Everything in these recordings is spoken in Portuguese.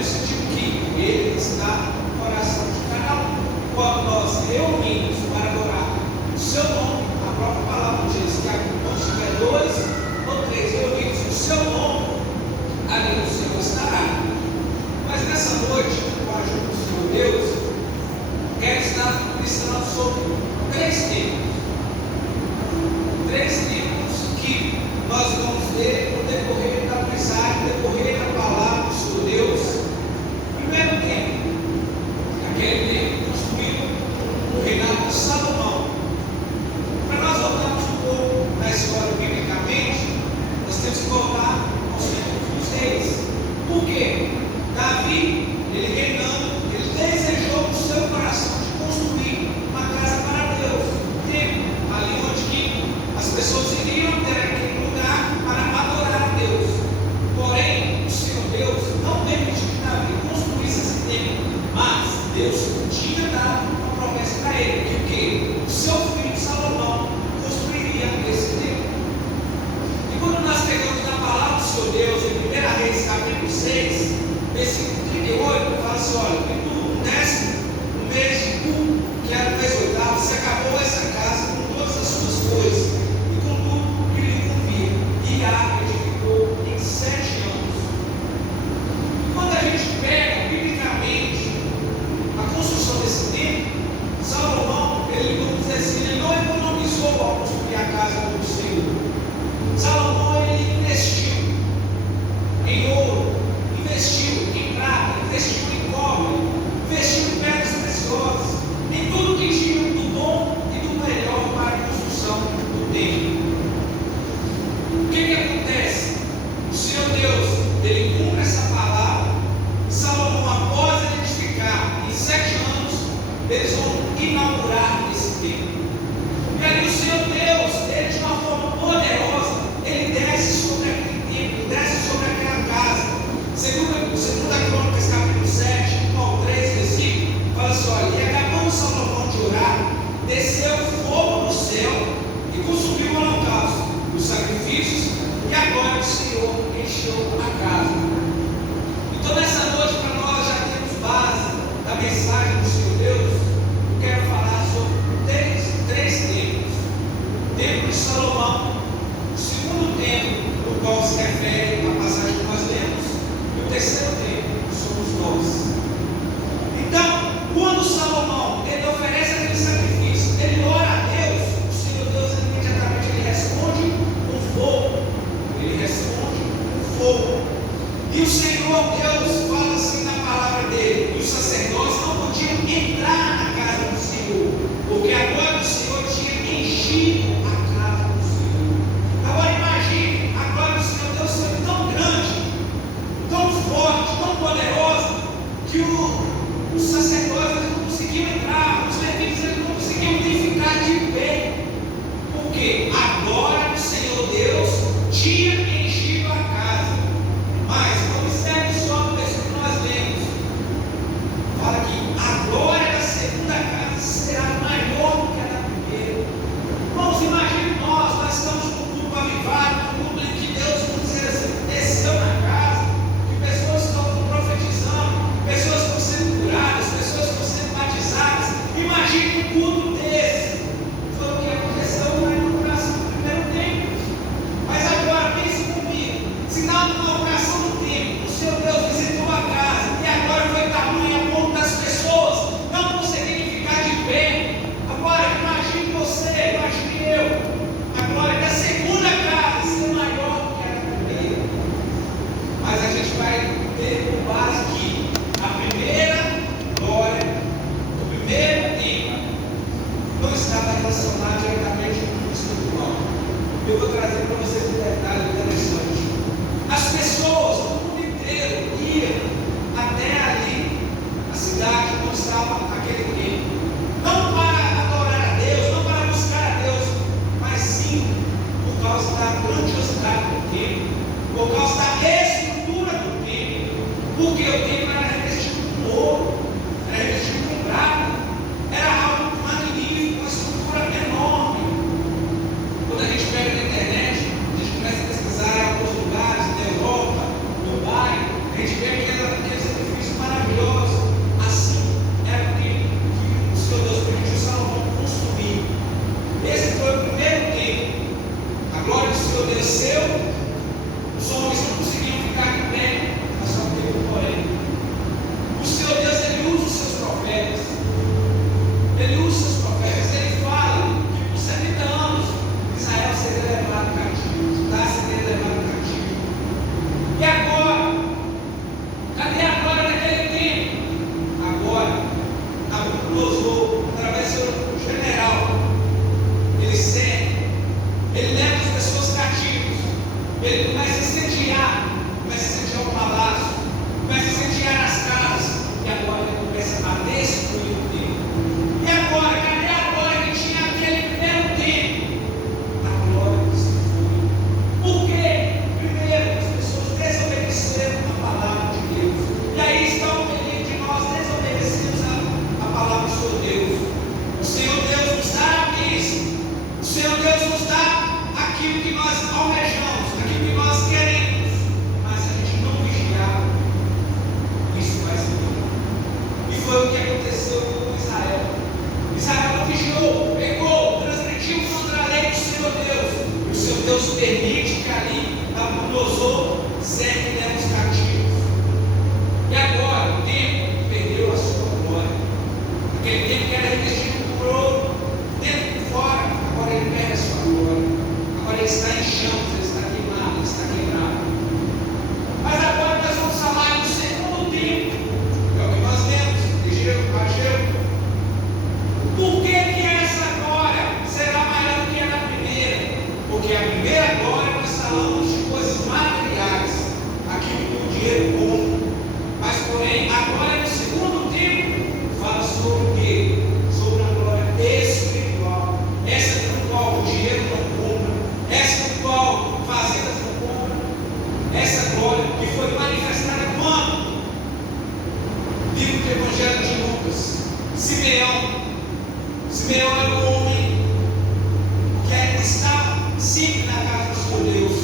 no sentido que Ele está no coração de cada um. Quando nós reunimos para adorar o Seu nome, a própria palavra diz que onde tiver 2 ou 3 reunidos no Seu nome, ali o Senhor estará. Mas nessa noite, com a ajuda do Senhor Deus, quero estar ministrando sobre 3 temas. 3 temas que nós vamos ver no decorrer da mensagem, no decorrer da palavra do Senhor Deus. Primeiro tema, aquele tema construído no reinado de Salomão. Para nós voltarmos um pouco na história biblicamente, nós temos que voltar aos tempos dos reis. Por quê? Davi, ele reinando, ele desejou no seu coração de construir uma casa para Deus, um templo, ali onde que as pessoas iriam ter aquele lugar para adorar a Deus. Porém, o Senhor Deus não permitiu que Davi construísse esse templo, mas Deus tinha dado uma promessa para ele, que o seu filho Salomão construiria esse templo. E quando nós pegamos na palavra do Senhor Deus, em 1 Reis capítulo 6, versículo 38, fala assim: olha, no 10º mês de Tu, que era o mês 8º, se acabou essa casa com todas as suas coisas e com tudo que lhe convia, e a edificou em 7 anos. E quando a gente pega biblicamente a construção desse templo, Salomão, ele, vamos dizer assim, ele não economizou ao construir a casa do Senhor. Salomão, ele investiu em ouro, investiu em prata, investiu em cobre, investiu em pedras preciosas, em tudo que tinha do bom e do melhor para a construção do templo. O que acontece? O Senhor Deus, ele cumpre essa palavra, e Salomão, após ele edificar, em 7 anos, eles vão inaugurar esse templo. E ali o Senhor Deus, ele de uma forma poderosa, ele desce sobre aquele templo, desce sobre aquela casa. Segunda Crônicas, capítulo 7, 1 ao 3, versículo, fala assim: olha, e acabando Salomão de orar, desceu fogo do céu e consumiu o holocausto, os sacrifícios, e agora o Senhor encheu a casa. Então, nessa noite, para nós já temos base da mensagem do Senhor Deus, eu quero falar sobre 3 templos. O templo de Salomão, o segundo templo, no qual se refere a passagem que nós lemos, e o terceiro templo, que somos nós. Então, quando Salomão ele oferece aquele sacrifício, ele ora a Deus, o Senhor Deus imediatamente ele responde com fogo. Ele responde com fogo. E o Senhor Deus fala assim na palavra dele: e os sacerdotes não podiam entrar na casa do Senhor, porque a glória do Senhor tinha enchido a casa do Senhor. Agora imagine, a glória do Senhor Deus foi tão grande, tão forte, tão poderosa, que os sacerdotes não conseguiam entrar, os levitas eles não conseguiam nem ficar de pé, porque a glória do Senhor Deus tinha enchido a casa. Mas observe só no versículo que nós lemos, fala que a glória da segunda casa será maior do que a da primeira. Irmãos, imagine nós estamos no culto avivado, no culto em que Deus, vamos dizer assim, desceu na casa, que pessoas estão profetizando, pessoas estão sendo curadas, pessoas estão sendo batizadas. Imagine um culto desse. Foi o que aconteceu na inauguração do primeiro templo. Mas agora, pense comigo, se na inauguração do templo, o Senhor Deus visitou a casa, e agora foi tamanho a ponto das pessoas não conseguirem ficar de pé. Agora, imagine você, imagine eu, a glória da segunda casa ser maior do que a da primeira. Mas a gente vai ter por base que a primeira glória do primeiro templo não estava relacionada diretamente com o espiritual. Eu vou trazer para vocês um detalhe interessante. As pessoas do mundo inteiro iam até ali, a cidade onde estava aquele templo, não para adorar a Deus, não para buscar a Deus, mas sim por causa da grandiosidade do templo, por causa da estrutura do templo, porque o templo era revestido com ouro, era revestido com prata, era algo magnífico, uma estrutura enorme. Quando a gente pega na internet, a gente começa a pesquisar em alguns lugares, na Europa, no Dubai, a gente vê aqueles edifícios Senhor desceu, os homens não conseguiam ficar de pé, mas só teve um porém. O Senhor Deus, Ele usa os seus profetas. Ele usa os seus profetas. Ele fala que por 70 anos Israel seria levado cativo, Judá seria levado cativo. E agora, cadê a glória daquele tempo? Agora, Nabucodonosor, através do seu general, ele segue, ele leva as pessoas cativas, ele começa a incendiar o palácio, começa a incendiar as casas, e agora ele começa a destruir o templo. E agora, cadê a glória que tinha naquele primeiro templo? A glória que se foi. Por quê? Primeiro, as pessoas desobedeceram a palavra de Deus. E aí está o perigo de nós desobedecermos a palavra do Senhor Deus. O Senhor Deus nos dá a bênção. O Senhor Deus nos dá aquilo que nós almejamos, aquilo que nós queremos. Mas a gente não vigiar, isso vai se vir. E foi o que aconteceu com Israel. Israel não vigiou, pegou, transgrediu contra a lei do Senhor Deus. E o Senhor Deus permite que ali Nabucodonosor segue e leva os cativos. E agora o templo perdeu a sua glória. Aquele templo que era revestido por ouro, dentro e fora, agora ele perde a sua glória. Agora ele está em chamas, ele está queimado, ele está quebrado. Mas agora nós vamos falar do segundo templo. É o que nós vemos, de Ageu. Por que essa glória será maior do que a da primeira? Porque a primeira glória nós falamos de coisas materiais, aquilo que o dinheiro compra. Mas porém, a glória do segundo templo fala sobre o quê? Sobre a glória espiritual. Essa do qual o dinheiro não compra, essa do qual fazendas não compram. Essa glória que foi manifestada quando? Livro do Evangelho de Lucas. Simeão era um homem que estava sempre na casa do Senhor Deus.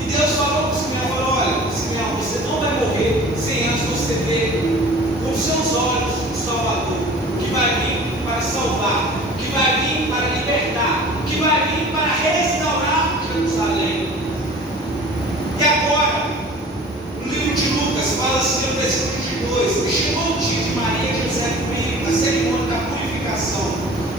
E Deus falou para Simeão, falou: olha, Simeão, você não vai morrer sem antes você ver com os seus olhos o Salvador, que vai vir para salvar, que vai vir para libertar, que vai vir para restaurar Jerusalém. E agora, no livro de Lucas, fala assim no versículo 22, e chegou o dia de Maria e José cumprir a cerimônia da purificação,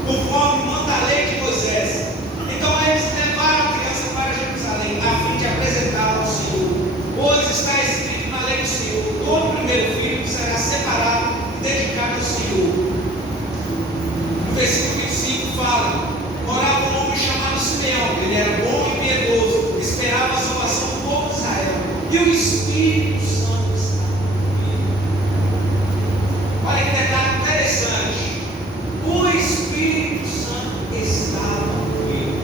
conforme manda a lei de Moisés. Então eles levaram a criança para Jerusalém, a fim de apresentá-la ao Senhor. Pois está escrito na lei do Senhor: todo primeiro filho será separado e dedicado ao Senhor. No versículo 25 fala: morava um homem chamado Simeão, ele era bom e piedoso, esperava a salvação do povo de Israel, e o Espírito Santo estava com ele. Olha que detalhe interessante: o Espírito Santo estava com ele.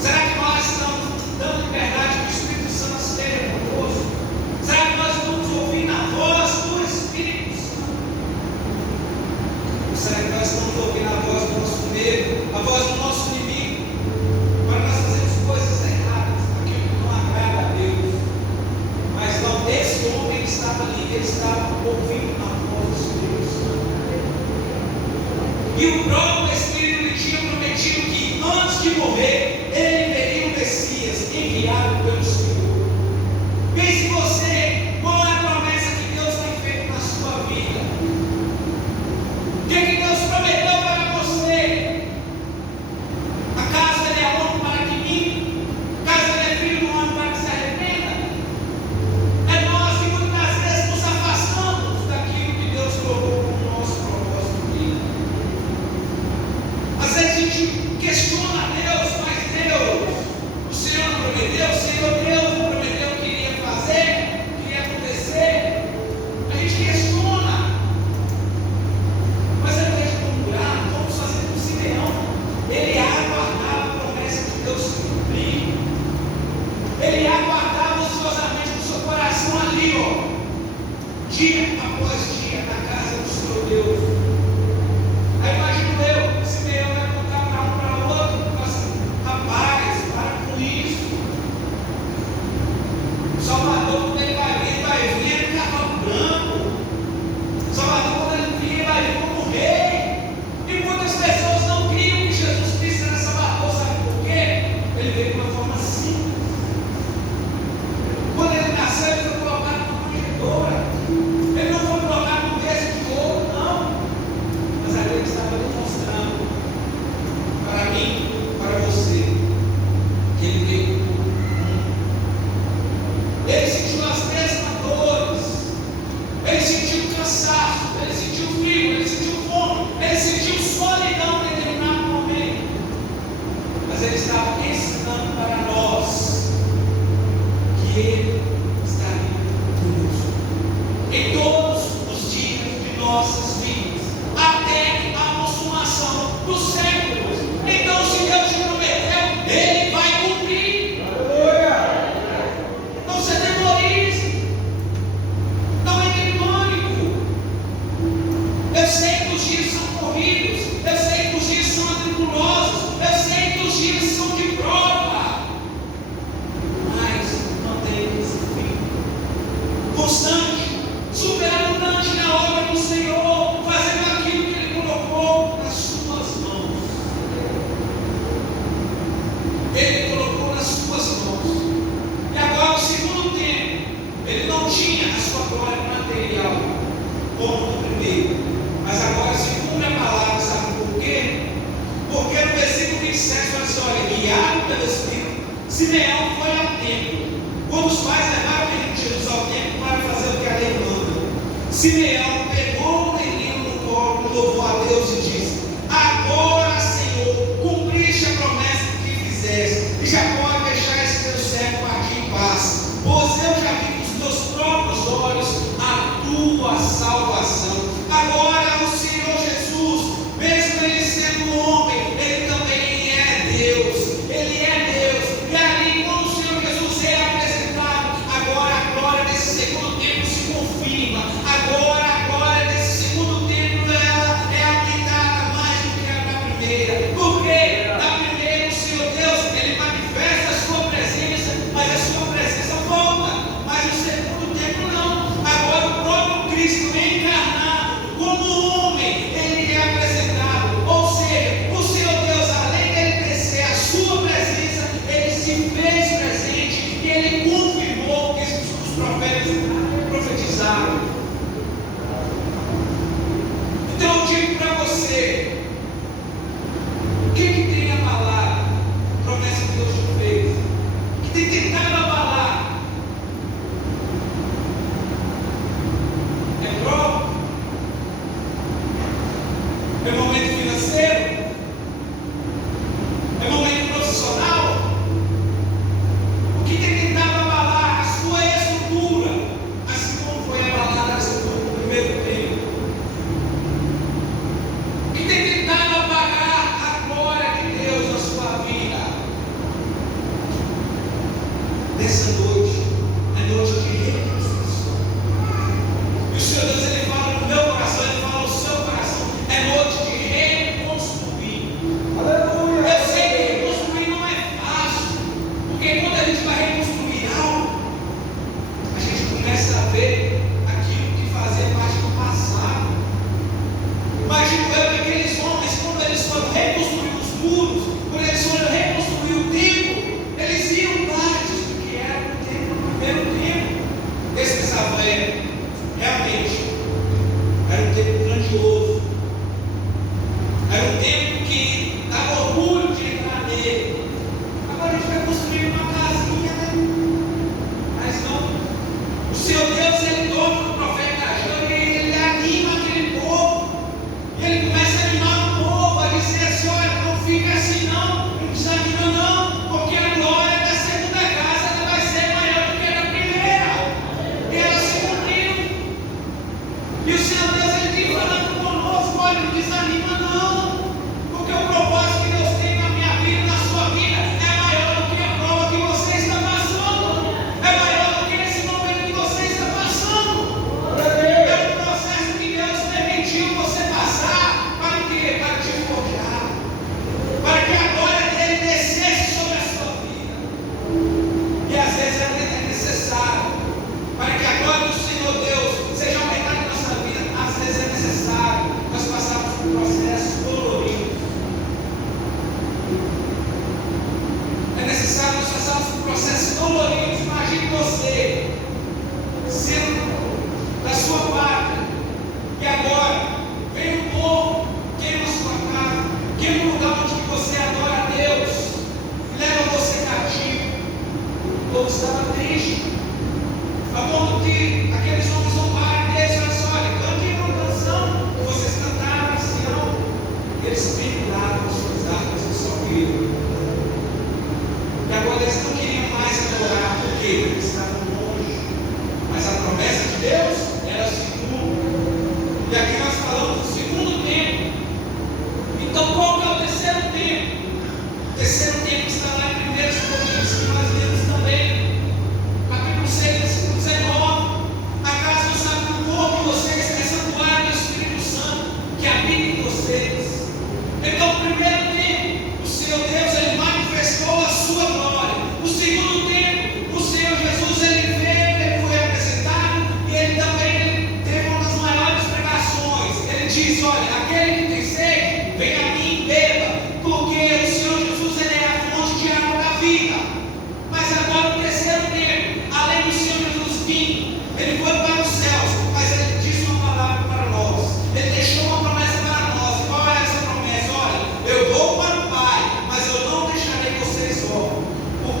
Será que nós estamos dando liberdade que o Espírito Santo esteja conosco? Será que nós estamos ouvindo a voz do Espírito Santo? Ou será que nós estamos ouvindo a voz do nosso medo, a voz do nosso inimigo, para nós fazermos coisas erradas, aquilo que não agrada a Deus? Mas não, esse homem estava ali, ele estava ouvindo a voz do Espírito Santo. E o próprio Espírito lhe tinha prometido que antes de morrer, ele veria o Messias enviado pelo Senhor. Pense você, qual é a promessa que Deus tem feito na sua vida? O que Deus prometeu para você? Acaso ele é homem para que minta? Acaso ele é filho do homem para que se arrependa? É nós que muitas vezes nos afastamos daquilo que Deus colocou como nosso propósito de vida. Às vezes a gente questiona a Deus, mas Deus, o Senhor não prometeu, o Senhor Deus não prometeu o que iria fazer, o que iria acontecer. A gente questiona, mas ao invés de murmurar, vamos fazer como Simeão. Ele aguardava a promessa de Deus se cumprir. Ele aguardava ansiosamente no seu coração ali, dia após dia, na casa do Senhor Deus. Aí imagino eu, Simeão vai contar para um para outro, e fala assim: rapaz, para com isso. O Salvador, quando ele vai vir no cavalo branco. O Salvador, quando ele vir, vai vir como rei. E muitas pessoas não criam que Jesus Cristo era Salvador, sabe por quê? ensinando para nós que Ele estaria conosco em todos os dias de nossas vidas, até a consumação dos séculos. Então, se Deus te prometeu, Ele vai cumprir. Não se demorize, não entre em pânico. Eu sei que os dias são corridos, eu sei que os dias são atribulosos, eu sei que os dias são de prova, mas mantenha-se firme, constante, superabundante na obra do Senhor, fazendo aquilo que Ele colocou nas suas mãos. Ele colocou nas suas mãos. E agora, no segundo tempo, Ele não tinha a sua glória material como no primeiro, mas agora se cumpre a palavra. Sabe por quê? Porque no versículo 27 fala assim: olha, guiado pelo Espírito, Simeão foi ao templo, quando os pais levaram o menino Jesus ao templo para fazer o que a lei manda. Simeão pegou o menino no colo, louvou a Deus e disse: agora, Senhor, cumpriste a promessa que fizeste, e já pode deixar esse teu servo partir em paz, pois eu já vi com os teus próprios olhos a tua salvação. Agora o Senhor Jesus, mesmo Ele sendo homem, Ele também é Deus. Ele é Deus. E ali, quando o Senhor Jesus é apresentado, agora a glória desse segundo tempo se confirma. Agora a glória desse segundo tempo ela é aumentada mais do que a da primeira. Porque na primeira o Senhor Deus, Ele manifesta a sua presença, mas a sua presença volta. Mas no segundo tempo não. Agora o próprio Cristo encarnado como homem, Ele é apresentado. Ou seja, o Senhor Deus, além de Ele descer a sua presença, Ele se fez presente e Ele confirmou o que os profetas profetizaram. Então eu digo para você, o que tem abalado a promessa que Deus te fez? O que tem tentado abalar? É prova? É momento financeiro? É momento profissional? O que tem tentado abalar a sua estrutura, assim como foi abalada a estrutura no primeiro tempo? O que tem tentado apagar a glória de Deus na sua vida? Nessa noite, é noite de reconstrução. E o Senhor Deus, Ele fala no meu coração, Ele fala no seu coração, é noite de reconstruir. Aleluia. Eu sei que reconstruir não é fácil, porque quando a gente vai reconstruir algo, a gente começa a ver aquilo que fazia parte do passado. Imagino eu que aqueles homens, quando eles foram reconstruir os muros, quando eles foram reconstruir o templo, eles iam antes do que era o templo.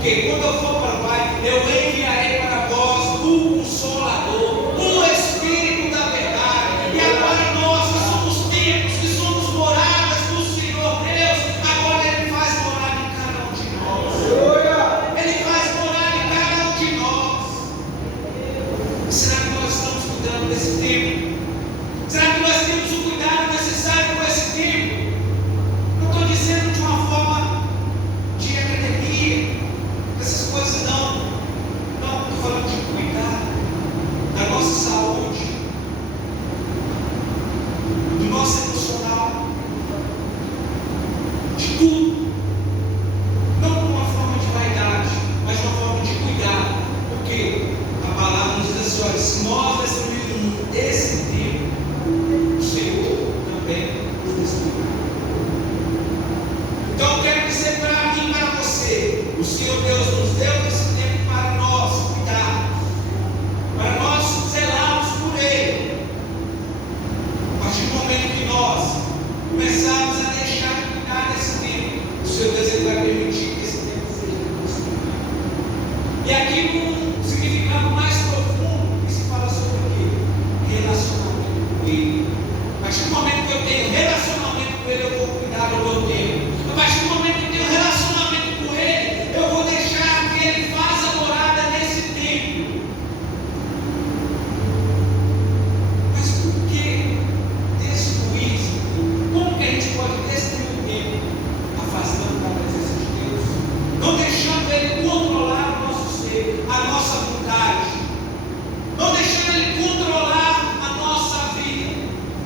Porque quando eu for para o Pai, eu enviarei para vós o Consolador, o Espírito da verdade. E agora nós que somos templos, que somos moradas do Senhor Deus, agora Ele faz morar em cada um de nós. Ele faz morar em cada um de nós. Será que nós estamos cuidando desse tempo? Será que nós temos o cuidado necessário com esse tempo? Não estou dizendo de uma forma de academia, essas coisas não. Não, estou falando de cuidar da nossa saúde, do nosso emocional, de tudo. Não de uma forma de vaidade, mas de uma forma de cuidar. Porque a palavra nos diz assim: olha, se nós destruirmos esse tempo, o Senhor também nos destruirá. Então eu quero dizer para mim e para você: o Senhor Deus nos deu esse tempo para nós cuidarmos, para nós zelarmos por Ele. A partir do momento que nós começarmos a deixar de cuidar desse tempo, o Senhor Deus Ele vai permitir que esse tempo seja destruído. E aqui num significado mais profundo, que se fala sobre o quê? Relacionamento com Ele. A partir do momento que eu tenho relacionamento com Ele, eu vou cuidar do meu tempo. A partir do momento que eu tenho relacionamento com Ele, eu vou deixar que Ele faça morada nesse tempo. Mas por que destruir? Como que a gente pode destruir o tempo? Afastando da presença de Deus, não deixando Ele controlar o nosso ser, a nossa vontade, não deixando Ele controlar a nossa vida,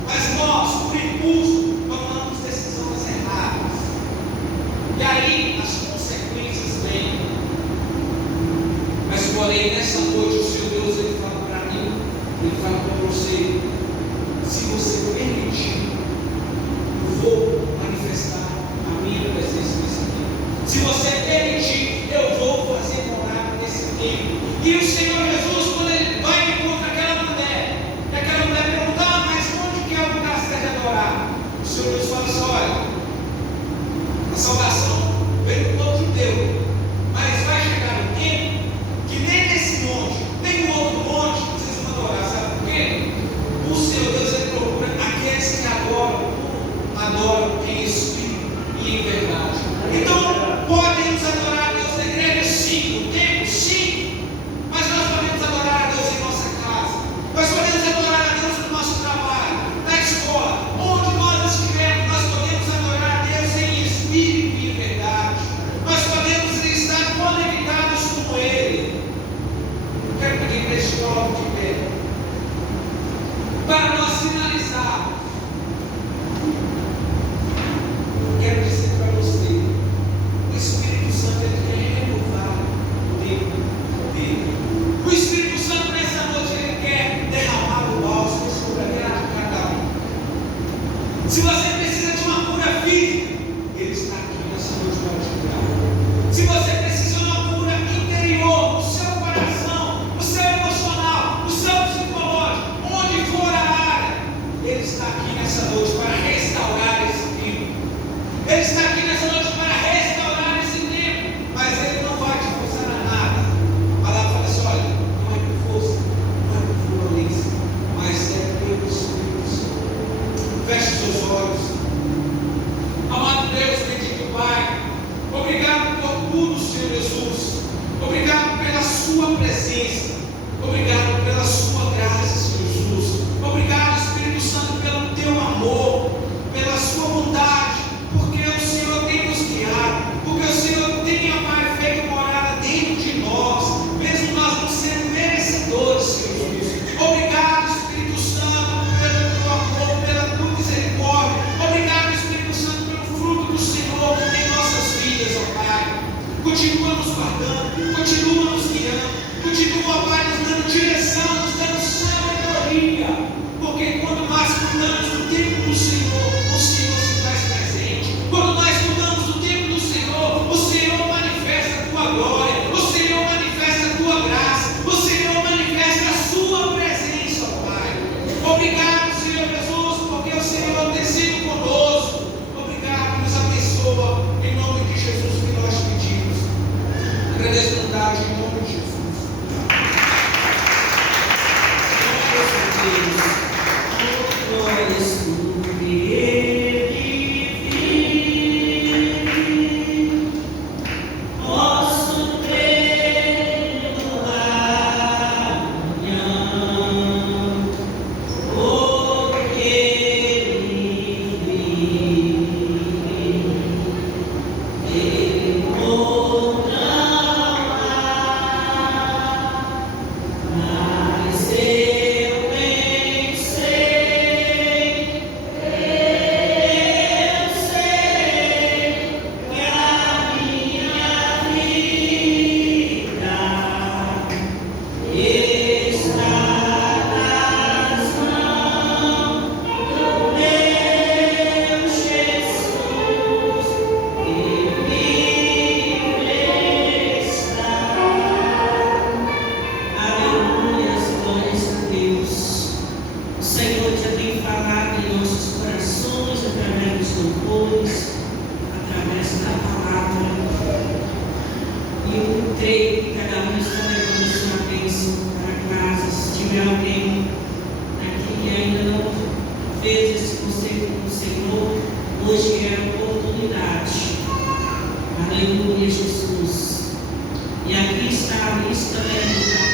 mas nós, por impulso, tomamos decisões erradas. E aí as consequências vêm. Mas porém, nessa noite, o Senhor Deus Ele fala para mim, Ele fala para você: se você permitir, eu vou manifestar a minha presença nesse tempo. Se você permitir, eu vou fazer morar nesse tempo. E o Senhor Jesus, quando Ele vai encontrar aquela mulher, e aquela mulher pergunta: mas onde que é o lugar certo de adorar? O Senhor Deus fala assim: olha, a salvação veio do povo judeu, mas vai chegar um tempo que nem nesse monte, nem no outro monte vocês vão adorar. Sabe por quê? O Senhor Deus Ele procura aqueles que adoram em espírito e em verdade. Então, podemos adorar a Deus na igreja? Sim. No templo? Sim. Mas nós podemos adorar a Deus em nossa casa. Nós podemos adorar a Deus no nosso trabalho, na escola, onde nós estivermos. Nós podemos adorar a Deus em espírito e em verdade. Nós podemos estar conectados com Ele. Quero pedir para este coloque de pé. Para nós finalizarmos, quero dizer para você: o Espírito Santo Ele quer renovar o tempo dele. O Espírito Santo nessa noite Ele quer derramar o bálsamo sobre a vida de cada um. Se você precisa de uma cura física, Ele está aqui nessa noite para te curar. Se você precisa de uma cura interior, no seu coração, no seu emocional, no seu psicológico, onde for a área, Ele está aqui nessa noite para restaurar esse tempo. Ele está aqui nessa noite para restaurar esse tempo, mas Ele não vai te forçar a nada. A palavra fala assim: olha, não é por força, não é por violência, mas é pelo Espírito Santo. Feche seus olhos. Amado Deus, bendito Pai, obrigado por tudo, Senhor Jesus. Obrigado pela Sua presença. Obrigado pela Sua graça, Senhor Jesus. Obrigado, Espírito Santo, pelo Teu amor, pela Sua bondade, porque o Senhor tem nos guiado, porque o Senhor tem, ó Pai, feito morada dentro de nós, mesmo nós não sendo merecedores, Senhor Jesus. Obrigado, Espírito Santo, pelo Teu amor, pela Tua misericórdia. Obrigado, Espírito Santo, pelo fruto do Senhor em nossas vidas, ó Pai. Continua nos guardando, continua nos guiando, continua, ó Pai, nos dando direção, nos dando sabedoria, porque quando nós cuidamos do tempo do Senhor, o Senhor se faz presente. Quando nós cuidamos do tempo do Senhor, o Senhor manifesta a Tua glória, o Senhor manifesta a Tua graça, o Senhor manifesta a Sua presença, ó Pai. Obrigado, Senhor Jesus, porque o Senhor tem sido conosco. Obrigado, nos abençoa, em nome de Jesus que nós pedimos. para desfrutar de nome de Jesus. Aleluia, Jesus. E aqui está a lista, né?